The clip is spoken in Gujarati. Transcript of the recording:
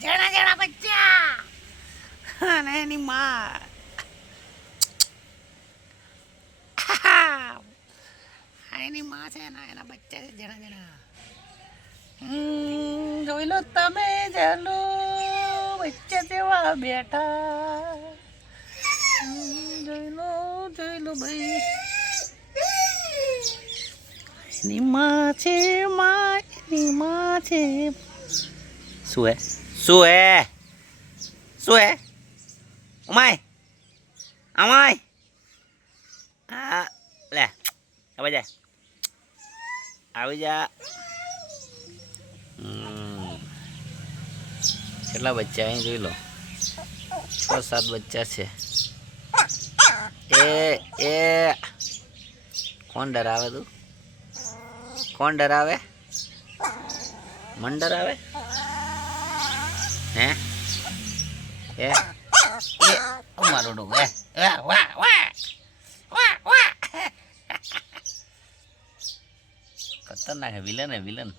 જેણા જેણા બચ્ચા અને એની માં એની માં છે ને એના બચ્ચા છે જેણા જેણા જોઈ લો તમે ચાલો બચ્ચા જેવા બેઠા જોઈ લો ભાઈ એની માં છે એની માં છે શું હે અમાય હા લે આવી જા કેટલા બચ્ચા અહીં જોઈ લો 6-7 બચ્ચા છે એ કોણ ડરાવે તું કોણ ડરાવે મન ડરાવે હે એ મારો ડોગ ખતરનાક હે વિલન